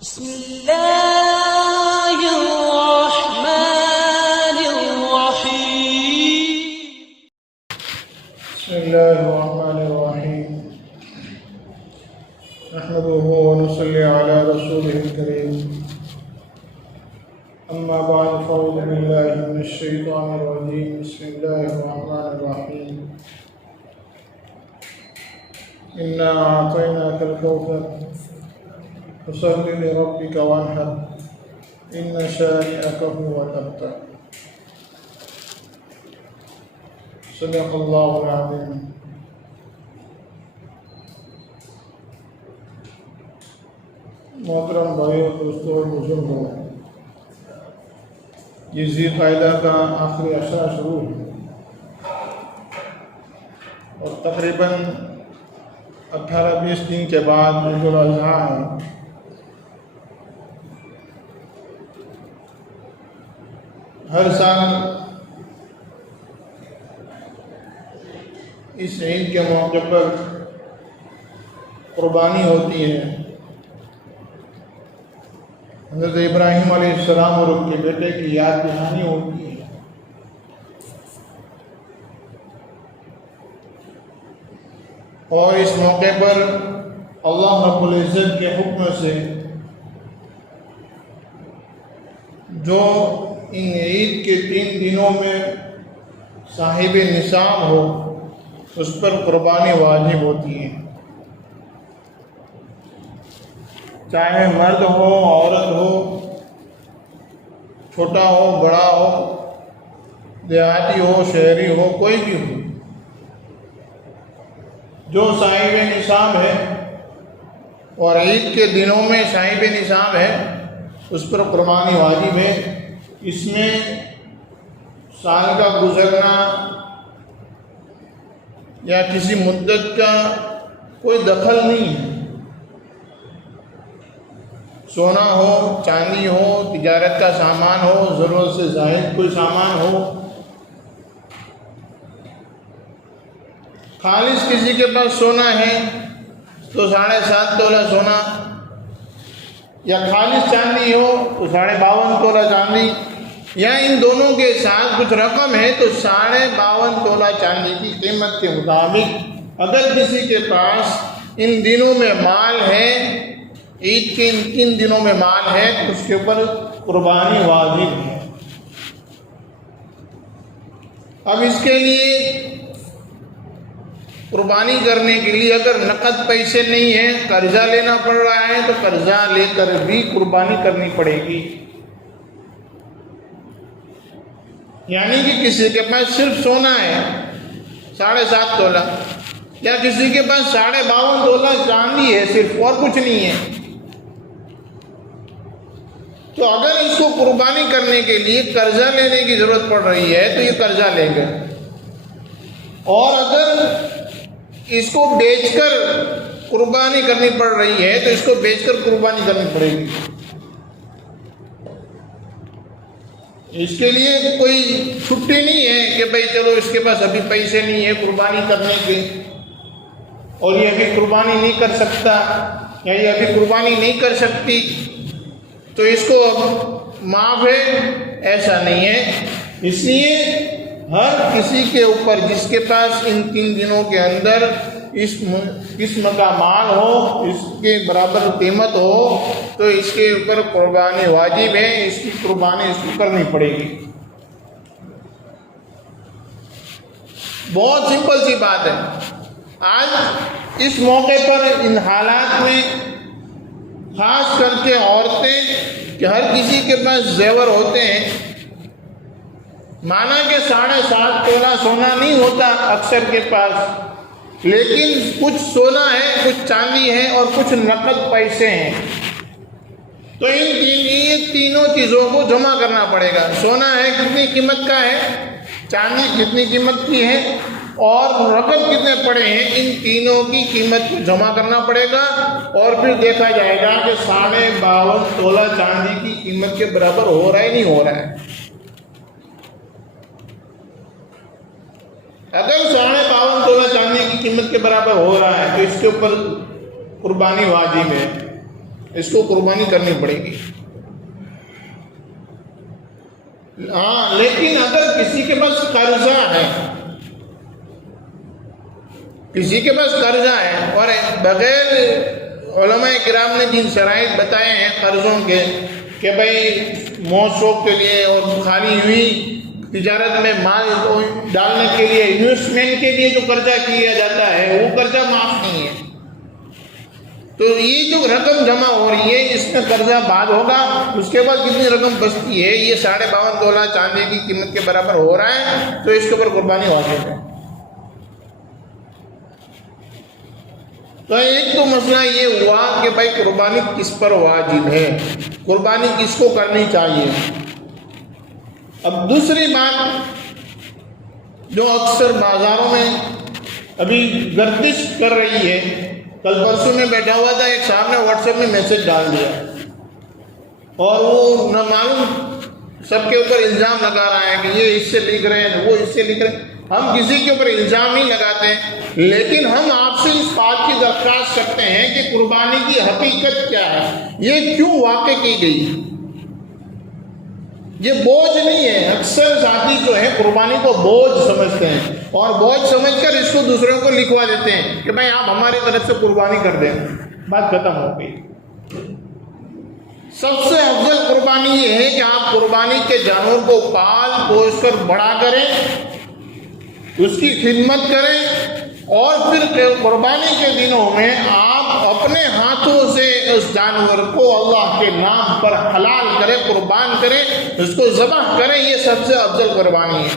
بسم الله الرحمن الرحيم. بسم الله الرحمن الرحيم. نحمده ونصلي على رسوله الكريم. أما بعد فأعوذ بالله من الشيطان الرجيم. بسم الله الرحمن الرحيم. إنا أعطيناك الكوثر فصل لربك وانحر إن شانئك هو الأبتر. صدق اللہ العظیم. محترم بھائیوں، دوستوں اور بزرگوں، یہ ذی القعدہ کا آخری عشرہ شروع ہے اور تقریباً 18-20 دن کے بعد عید الاضحیٰ ہے. ہر سال اس عید کے موقع پر قربانی ہوتی ہے. حضرت ابراہیم علیہ السلام اور ان کے بیٹے کی یاد دہانی ہوتی ہے. اور اس موقع پر اللہ رب العزت کے حکم سے جو ان عید کے 3 دنوں میں صاحب نصاب ہو اس پر قربانی واجب ہوتی ہے. چاہے مرد ہو، عورت ہو، چھوٹا ہو، بڑا ہو، دیہاتی ہو، شہری ہو، کوئی بھی ہو، جو صاحب نصاب ہے اور عید کے دنوں میں صاحب نصاب ہے اس پر قربانی واجب ہے. اس میں سال کا گزرنا یا کسی مدت کا کوئی دخل نہیں ہے. سونا ہو، چاندی ہو، تجارت کا سامان ہو، ضرورت سے زائد کوئی سامان ہو، خالص کسی کے پاس سونا ہے تو 7.5 تولہ سونا، یا خالص چاندی ہو تو 52.5 تولہ چاندی، یا ان دونوں کے ساتھ کچھ رقم ہے تو 52.5 تولہ چاندی کی قیمت کے مطابق اگر کسی کے پاس ان دنوں میں مال ہے، عید کے ان 3 دنوں میں مال ہے تو اس کے اوپر قربانی واجب ہے. اب اس کے لیے قربانی کرنے کے لیے اگر نقد پیسے نہیں ہیں، قرضہ لینا پڑ رہا ہے تو قرضہ لے کر بھی قربانی کرنی پڑے گی. یعنی کہ کسی کے پاس صرف سونا ہے 7.5 تولہ، یا کسی کے پاس 52.5 تولہ چاندی ہے صرف اور کچھ نہیں ہے، تو اگر اس کو قربانی کرنے کے لیے قرضہ لینے کی ضرورت پڑ رہی ہے تو یہ قرضہ لے گا، اور اگر اس کو بیچ کر قربانی کرنی پڑ رہی ہے تو اس کو بیچ کر قربانی کرنی پڑے گی. اس کے لیے کوئی چھٹی نہیں ہے کہ بھئی چلو اس کے پاس ابھی پیسے نہیں ہے قربانی کرنے کے اور یہ ابھی قربانی نہیں کر سکتا یا یہ ابھی قربانی نہیں کر سکتی تو اس کو معاف ہے، ایسا نہیں ہے. اس لیے ہر کسی کے اوپر جس کے پاس ان 3 دنوں کے اندر اس قسم کا مال ہو، اس کے برابر قیمت ہو تو اس کے اوپر قربانی واجب ہے. اس کی قربانی اس کو کرنی پڑے گی. بہت سمپل سی بات ہے. آج اس موقع پر ان حالات میں خاص کر کے عورتیں کہ ہر کسی کے پاس زیور ہوتے ہیں، مانا کہ 7.5 تولہ سونا نہیں ہوتا اکثر کے پاس، لیکن کچھ سونا ہے، کچھ چاندی ہے اور کچھ نقد پیسے ہیں، تو ان تینوں چیزوں کو جمع کرنا پڑے گا. سونا ہے کتنی قیمت کا ہے، چاندی کتنی قیمت کی ہے اور رقم کتنے پڑے ہیں، ان تینوں کی قیمت کو جمع کرنا پڑے گا اور پھر دیکھا جائے گا کہ 52.5 تولہ چاندی کی قیمت کے برابر ہو رہا ہے نہیں ہو رہا ہے. اگر 52.5 تولہ چاندی کی قیمت کے برابر ہو رہا ہے تو اس کے اوپر قربانی واجب ہے. اس کو قربانی کرنی پڑے گی. ہاں لیکن اگر کسی کے پاس قرضہ ہے، کسی کے پاس قرضہ ہے اور بغیر علماء کرام نے جن شرائط بتائے ہیں قرضوں کے کہ بھائی موت شوق کے لیے اور خالی ہوئی تجارت میں مال ڈالنے کے لیے، انویسٹمنٹ کے لیے جو قرضہ کیا جاتا ہے وہ قرضہ معاف نہیں ہے، تو یہ جو رقم جمع ہو رہی ہے اس میں قرضہ بعد ہوگا. اس کے بعد کتنی رقم بچتی ہے، یہ 52.5 تولہ چاندی کی قیمت کے برابر ہو رہا ہے، تو اس کے اوپر قربانی واجب ہے. تو ایک تو مسئلہ یہ ہوا کہ بھائی قربانی کس پر واجب ہے، قربانی کس کو کرنی چاہیے. اب دوسری بات جو اکثر بازاروں میں ابھی گردش کر رہی ہے، کل پرسوں میں بیٹھا ہوا تھا، ایک صاحب نے واٹس ایپ میں میسج ڈال دیا اور وہ نہ معلوم سب کے اوپر الزام لگا رہا ہے کہ یہ اس سے لکھ رہے ہیں، وہ اس سے لکھ رہے ہیں. ہم کسی کے اوپر الزام نہیں لگاتے ہیں، لیکن ہم آپ سے اس بات کی درخواست کرتے ہیں کہ قربانی کی حقیقت کیا ہے، یہ کیوں واقع کی گئی. یہ بوجھ نہیں ہے. اکثر ذاتی جو ہے قربانی کو بوجھ سمجھتے ہیں اور بوجھ سمجھ کر اس کو دوسروں کو لکھوا دیتے ہیں کہ بھائی آپ ہماری طرف سے قربانی کر دیں، بات ختم ہو گئی. سب سے افضل قربانی یہ ہے کہ آپ قربانی کے جانور کو پال پوس کر بڑا کریں، اس کی خدمت کریں اور پھر قربانی کے دنوں میں آپ اپنے ہاتھوں سے اس جانور کو اللہ کے نام پر حلال کریں، قربان کریں، اس کو ذبح کریں. یہ سب سے افضل قربانی ہے.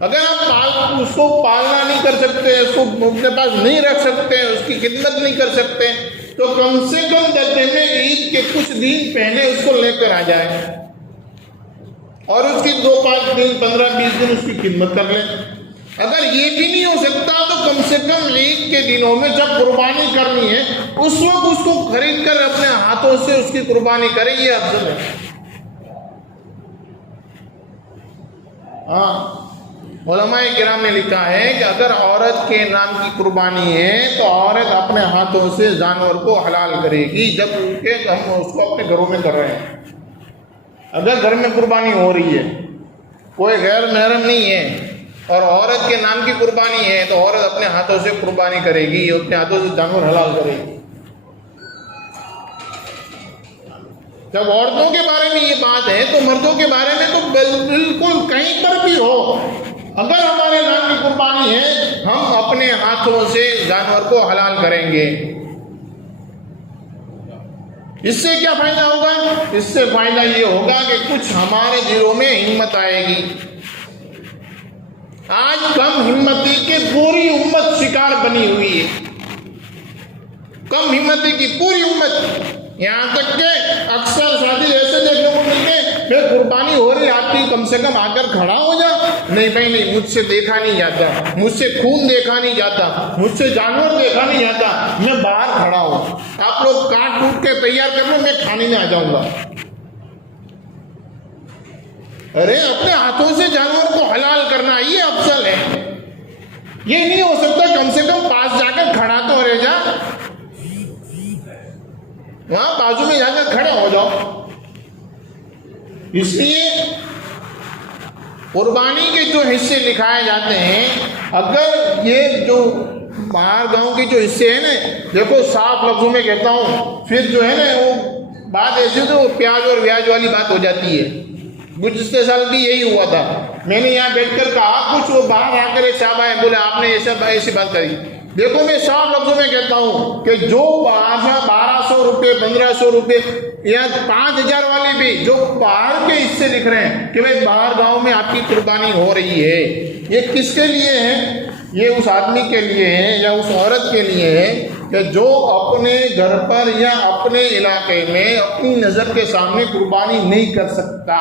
اگر آپ اس کو پالنا نہیں کر سکتے، اس کو اپنے پاس نہیں رکھ سکتے، اس کی خدمت نہیں کر سکتے، تو کم سے کم درجے میں عید کے کچھ دن پہلے اس کو لے کر آ جائیں اور اس کی 2-5 دن 15-20 دن اس کی خدمت کر لیں. اگر یہ بھی نہیں ہو سکتا تو کم سے کم عید کے دنوں میں جب قربانی کرنی ہے اس وقت اس کو خرید کر اپنے ہاتھوں سے اس کی قربانی کریں، یہ افضل ہے. ہاں علماء کرام نے لکھا ہے کہ اگر عورت کے نام کی قربانی ہے تو عورت اپنے ہاتھوں سے جانور کو حلال کرے گی، جب کہ ہم اس کو اپنے گھروں میں کر رہے ہیں. اگر گھر میں قربانی ہو رہی ہے، کوئی غیر محرم نہیں ہے اور عورت کے نام کی قربانی ہے، تو عورت اپنے ہاتھوں سے قربانی کرے گی، اپنے ہاتھوں سے جانور حلال کرے گی. جب عورتوں کے بارے میں یہ بات ہے تو مردوں کے بارے میں تو بالکل کہیں پر بھی ہو، اگر ہمارے نام کی قربانی ہے ہم اپنے ہاتھوں سے جانور کو حلال کریں گے. اس سے کیا فائدہ ہوگا؟ اس سے فائدہ یہ ہوگا کہ کچھ ہمارے دلوں میں ہمت آئے گی. آج کم ہمتی کی پوری امت شکار بنی ہوئی ہے، کم ہمتی کی پوری امت. یہاں تک کہ اکثر ساتھی ایسے دیکھنے کو ملتے ہیں کہ قربانی ہو رہی آپ کی، کم سے کم آ کر کھڑا ہو جا. نہیں بھائی نہیں، مجھ سے دیکھا نہیں جاتا، مجھ سے خون دیکھا نہیں جاتا، مجھ سے جانور دیکھا نہیں جاتا، میں باہر کھڑا ہوں، آپ لوگ کاٹ کوٹ کے تیار کر لو، میں کھانے میں آ جاؤں گا. ارے اپنے ہاتھوں سے جانور کو حلال کرنا یہ افضل ہے. یہ نہیں ہو سکتا کم سے کم پاس جا کر کھڑا تو رہ جا، وہاں بازو میں جا کر کھڑا ہو جاؤ. اس لیے قربانی کے جو حصے لکھائے جاتے ہیں، اگر یہ جو باہر گاؤں کے جو حصے ہیں نا، دیکھو صاف لفظوں میں کہتا ہوں، پھر جو ہے نا وہ بات ایسی تو پیاز اور ویاج والی بات ہو جاتی ہے. گزشتہ سال بھی یہی ہوا تھا. میں نے یہاں بیٹھ کر کہا کچھ، وہ باہر آ کر ایک صاحب آئے، بولے آپ نے ایسی بات کری. دیکھو میں صاف لفظوں میں کہتا ہوں کہ جو 1200 روپے 1500 روپے یا 5000 والے بھی جو باہر کے حصے لکھ رہے ہیں کہ بھائی باہر گاؤں میں آپ کی قربانی ہو رہی ہے، یہ کس کے لیے ہے؟ یہ اس آدمی کے لیے ہے یا اس عورت کے لیے ہے کہ جو اپنے گھر پر یا اپنے علاقے میں اپنی نظر کے سامنے قربانی نہیں کر سکتا.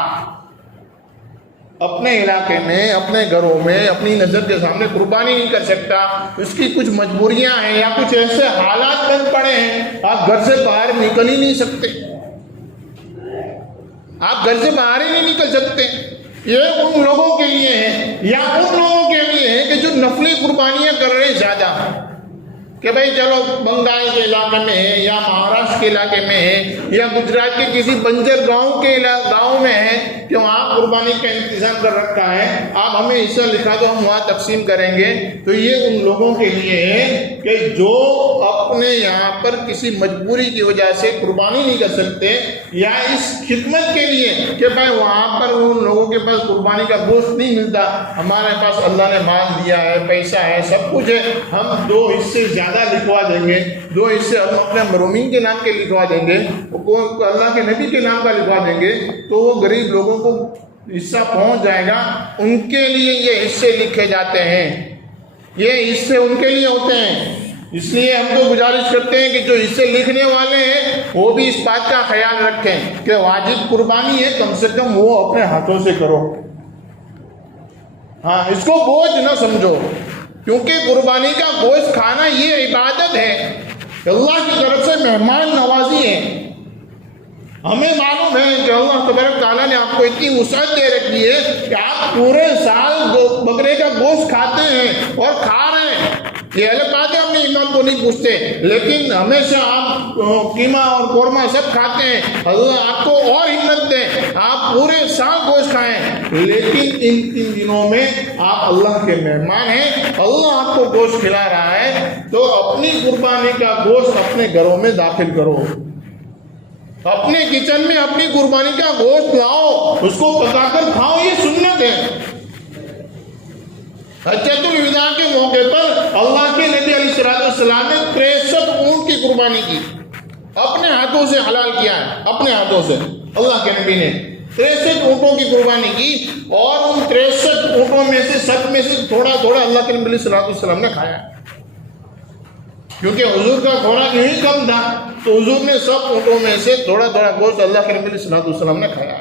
اپنے علاقے میں اپنے گھروں میں اپنی نظر کے سامنے قربانی نہیں کر سکتا، اس کی کچھ مجبوریاں ہیں یا کچھ ایسے حالات بن پڑے ہیں، آپ گھر سے باہر نکل ہی نہیں سکتے، آپ گھر سے باہر ہی نہیں نکل سکتے. یہ ان لوگوں کے لیے ہے یا ان لوگوں کے لیے ہے کہ جو نفلی قربانیاں کر رہے ہیں زیادہ. کہ بھائی چلو بنگال کے علاقے میں ہے یا مہاراشٹر کے علاقے میں ہے یا گجرات کے کسی بنجر گاؤں میں ہے کہ وہاں قربانی کا انتظام کر رکھا ہے، آپ ہمیں حصہ لکھا دو، ہم وہاں تقسیم کریں گے. تو یہ ان لوگوں کے لیے ہے کہ جو اپنے یہاں پر کسی مجبوری کی وجہ سے قربانی نہیں کر سکتے، یا اس خدمت کے لیے کہ بھائی وہاں پر ان لوگوں کے پاس قربانی کا گوشت نہیں ملتا، ہمارے پاس اللہ نے مال دیا ہے، پیسہ ہے، سب کچھ ہے، ہم 2 حصے زیادہ لکھوا دیں گے، 2 حصے ہم اپنے مرحومین کے نام کے لکھوا دیں گے، اللہ کے نبی کے نام کا لکھوا دیں گے، تو وہ غریب لوگوں کو حصہ پہنچ جائے گا. ان کے لیے یہ حصے لکھے جاتے ہیں، یہ حصے ان کے لیے ہوتے ہیں. اس لیے ہم تو گزارش کرتے ہیں کہ جو حصے لکھنے والے ہیں وہ بھی اس بات کا خیال رکھیں کہ واجب قربانی ہے، کم سے کم وہ اپنے ہاتھوں سے کرو. ہاں، اس کو بوجھ نہ سمجھو، کیونکہ قربانی کا گوشت کھانا یہ عبادت ہے، اللہ کی طرف سے مہمان نوازی ہے. ہمیں معلوم ہے کہ اللہ تبارک تعالیٰ نے آپ کو اتنی وسعت دے رکھی ہے کہ آپ پورے سال بکرے کا گوشت کھاتے ہیں اور کھا رہے ہیں. یہ الگ بات ہے، اپنے امام کو نہیں پوچھتے، لیکن ہمیشہ آپ قیمہ اور قورمہ سب کھاتے ہیں. اللہ آپ کو اور ہمت دے، آپ پورے سال گوشت کھائیں، لیکن ان 3 دنوں میں آپ اللہ کے مہمان ہیں، اللہ آپ کو گوشت کھلا رہا ہے، تو اپنی قربانی کا گوشت اپنے گھروں میں داخل کرو. اپنے کچن میں اپنی قربانی کا گوشت لاؤ، اس کو پکا کر کھاؤ، یہ سنت ہے. حجۃ الوداع کے موقع پر اللہ کے نبی علیہ السلام نے 63 اونٹ کی قربانی کی، اپنے ہاتھوں سے حلال کیا ہے، اپنے ہاتھوں سے اللہ کے نبی نے 63 اونٹوں کی قربانی کی، اور ان 63 اونٹوں میں سے سب میں سے تھوڑا تھوڑا اللہ کے نبی علیہ السلام نے کھایا، کیونکہ حضور کا خوراک نہیں کم تھا، تو حضور نے سب اونٹوں میں سے تھوڑا تھوڑا گوشت اللہ کے نبی علیہ السلام نے کھایا.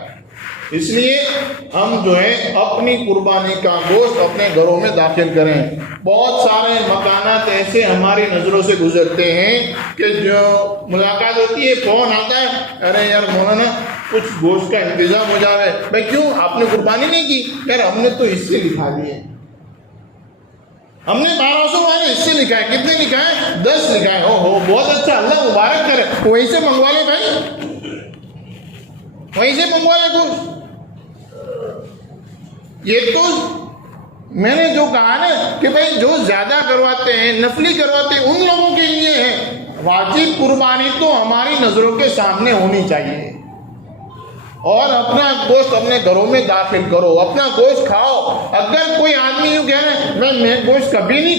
اس لیے ہم جو ہے اپنی قربانی کا گوشت اپنے گھروں میں داخل کریں. بہت سارے مکانات ایسے ہماری نظروں سے گزرتے ہیں کہ جو ملاقات ہوتی ہے فون آتا ہے، ارے یار مولانا کچھ گوشت کا انتظام ہو جا رہا ہے. بھائی کیوں، آپ نے قربانی نہیں کی؟ یار ہم نے تو حصے لکھا دیے، ہم نے 1200 والے حصے لکھا ہے. کتنے لکھا ہے؟ 10 لکھا ہے. ہو بہت اچھا، اللہ مبارک کرے. وہیں سے منگوا لے بھائی، وہیں سے منگوا لے کچھ. یہ تو میں نے جو کہا نا کہ بھائی جو زیادہ کرواتے ہیں، نفلی کرواتے ہیں، ان لوگوں کے لیے ہے. واجب قربانی تو ہماری نظروں کے سامنے ہونی چاہیے، اور اپنا گوشت اپنے گھروں میں داخل کرو، اپنا گوشت کھاؤ. اگر کوئی آدمی یوں کہہ رہے میں گوشت کبھی نہیں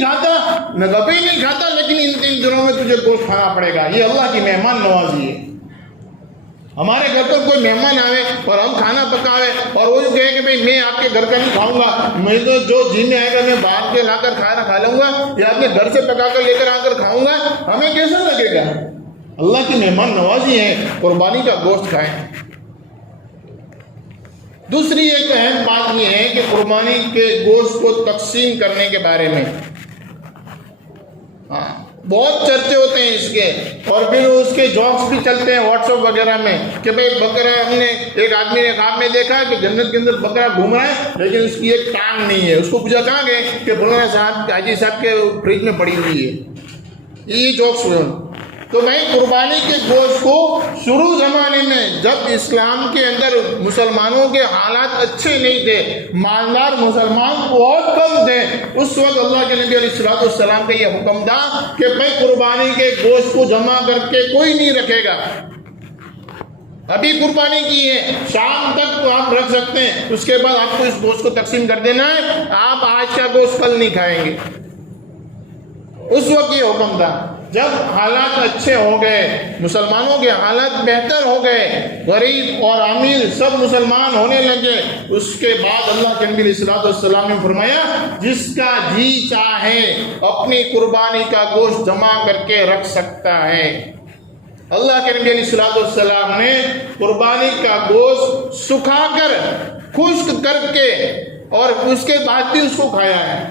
کھاتا لیکن ان 3 دنوں میں تجھے گوشت کھانا پڑے گا، یہ اللہ کی مہمان نوازی ہے. ہمارے گھر پر کوئی مہمان آئے اور ہم کھانا پکائے اور وہ کہے کہ بھائی میں آپ کے گھر کا نہیں کھاؤں گا، میں تو جو جی میں آئے گا میں باہر کے لا کر کھانا کھا لوں گا یا اپنے گھر سے پکا کر لے کر آ کر کھاؤں گا، ہمیں کیسا لگے گا؟ اللہ کی مہمان نوازی ہے، قربانی کا گوشت کھائیں. دوسری ایک اہم بات یہ ہے کہ قربانی کے گوشت کو تقسیم کرنے کے بارے میں بہت چرچے ہوتے ہیں اس کے، اور پھر اس کے جوکس بھی چلتے ہیں واٹس ایپ وغیرہ میں کہ بھائی بکرا، ہم نے ایک آدمی نے خواب میں دیکھا کہ جنت کے اندر بکرا گھوم رہا ہے لیکن اس کی ایک ٹانگ نہیں ہے. اس کو پوچھا کہاں گئے کہ فلانا صاحب حاجی صاحب کے فریج میں پڑی ہوئی ہے. یہ جوکس ہوئے. تو بھائی قربانی کے گوشت کو شروع زمانے میں جب اسلام کے اندر مسلمانوں کے حالات اچھے نہیں تھے، مالدار مسلمان بہت کم تھے، اس وقت اللہ کے نبی علیہ السلام کا یہ حکم تھا کہ بھائی قربانی کے گوشت کو جمع کر کے کوئی نہیں رکھے گا. ابھی قربانی کی ہے، شام تک تو آپ رکھ سکتے ہیں، اس کے بعد آپ کو اس گوشت کو تقسیم کر دینا ہے. آپ آج کا گوشت کل نہیں کھائیں گے. اس وقت یہ حکم تھا. جب حالات اچھے ہو گئے، مسلمانوں کے حالات بہتر ہو گئے، غریب اور امیر سب مسلمان ہونے لگے، اس کے بعد اللہ کے نبی علیہ السلام نے فرمایا جس کا جی چاہے اپنی قربانی کا گوشت جمع کر کے رکھ سکتا ہے. اللہ کے نبی علیہ السلام نے قربانی کا گوشت سکھا کر، خشک کر کے، اور اس کے بعد بھی اس کو کھایا ہے.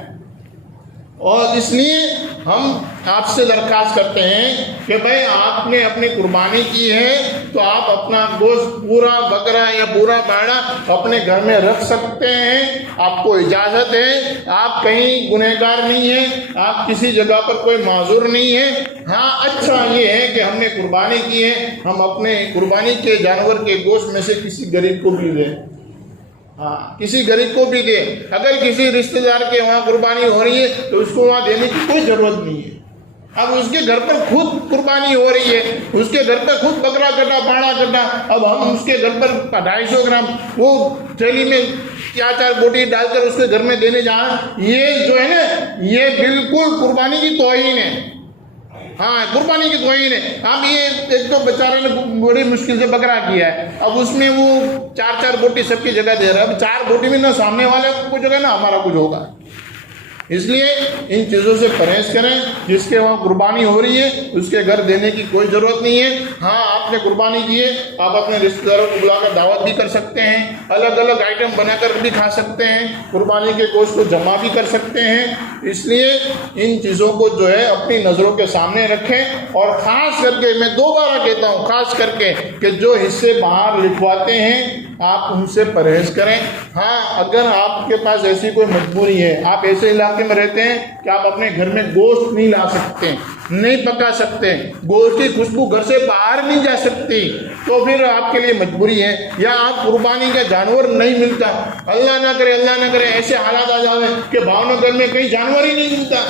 اور اس لیے ہم آپ سے درخواست کرتے ہیں کہ بھائی آپ نے اپنی قربانی کی ہے تو آپ اپنا گوشت پورا بکرا یا پورا باڑا اپنے گھر میں رکھ سکتے ہیں، آپ کو اجازت ہے، آپ کہیں گنہگار نہیں ہیں، آپ کسی جگہ پر کوئی معذور نہیں ہے۔ ہاں اچھا یہ ہے کہ ہم نے قربانی کی ہے، ہم اپنے قربانی کے جانور کے گوشت میں سے کسی غریب کو بھی دیں، ہاں کسی غریب کو بھی دے۔ اگر کسی رشتہ دار کے وہاں قربانی ہو رہی ہے تو اس کو وہاں دینے کی کوئی ضرورت نہیں ہے۔ اب اس کے گھر پر خود قربانی ہو رہی ہے، اس کے گھر پر خود بکرا کٹا باڑا کٹا، اب ہم اس کے گھر پر 250 گرام وہ تھیلی میں 4 بوٹی ڈال کر اس کے گھر میں دینے جائیں، یہ جو ہے نا یہ بالکل قربانی کی توہین ہے۔ ہاں قربانی کی توہین ہے۔ اب یہ ایک تو بیچارے نے بڑی مشکل سے بکرا کیا ہے، اب اس میں وہ 4 بوٹی سب کی جگہ دے رہا ہے، اب 4 بوٹی میں نہ سامنے والے کو کچھ ہوگا نہ ہمارا کچھ ہوگا۔ اس لیے ان چیزوں سے پرہیز کریں، جس کے وہاں قربانی ہو رہی ہے اس کے گھر دینے کی کوئی ضرورت نہیں ہے۔ ہاں آپ نے قربانی کی ہے، آپ اپنے رشتہ داروں کو بلا کر دعوت بھی کر سکتے ہیں، الگ الگ آئٹم بنا کر بھی کھا سکتے ہیں، قربانی کے گوشت کو جمع بھی کر سکتے ہیں۔ اس لیے ان چیزوں کو جو ہے اپنی نظروں کے سامنے رکھیں، اور خاص کر کے میں دوبارہ کہتا ہوں خاص کر کے کہ جو حصے باہر لکھواتے ہیں آپ ان سے پرہیز کریں۔ ہاں اگر آپ کے پاس ایسی کوئی مجبوری ہے، آپ ایسے علاقے میں رہتے ہیں کہ آپ اپنے گھر میں گوشت نہیں لا سکتے، نہیں پکا سکتے، گوشت کی خوشبو گھر سے باہر نہیں جا سکتی، تو پھر آپ کے لیے مجبوری ہے، یا آپ قربانی کا جانور نہیں ملتا، اللہ نہ کرے ایسے حالات آ جاوے کہ بھاؤ نگر میں کہیں جانور ہی نہیں ملتا،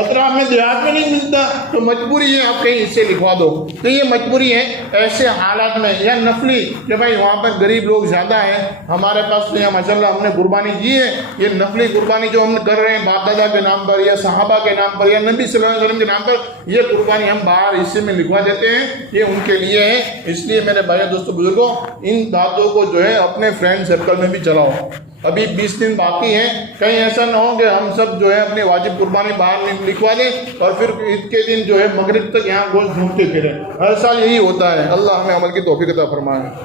اطراف میں دیہات میں نہیں ملتا، تو مجبوری ہے آپ کہیں حصے لکھوا دو۔ تو یہ مجبوری ہے ایسے حالات میں، یا نفلی کہ بھائی وہاں پر غریب لوگ زیادہ ہیں، ہمارے پاس تو یہاں ماشاء اللہ ہم نے قربانی کی ہے، یہ نفلی قربانی جو ہم کر رہے ہیں باپ دادا کے نام پر یا صحابہ کے نام پر یا نبی صلی اللہ علیہ وسلم کے نام پر، یہ قربانی ہم باہر حصے میں لکھوا دیتے ہیں، یہ ان کے لیے ہے۔ اس لیے میرے بھائی دوستوں بزرگوں، ان باتوں کو جو ہے اپنے فرینڈ سرکل میں بھی چلاؤ۔ ابھی 20 دن باقی ہیں، کہیں ایسا نہ ہو کہ ہم سب جو ہے اپنی واجب قربانی باہر لکھوا دیں اور پھر عید کے دن جو ہے مغرب تک یہاں گوشت ڈھونڈتے پھریں۔ ہر سال یہی ہوتا ہے۔ اللہ ہمیں عمل کی توفیق عطا فرمائے۔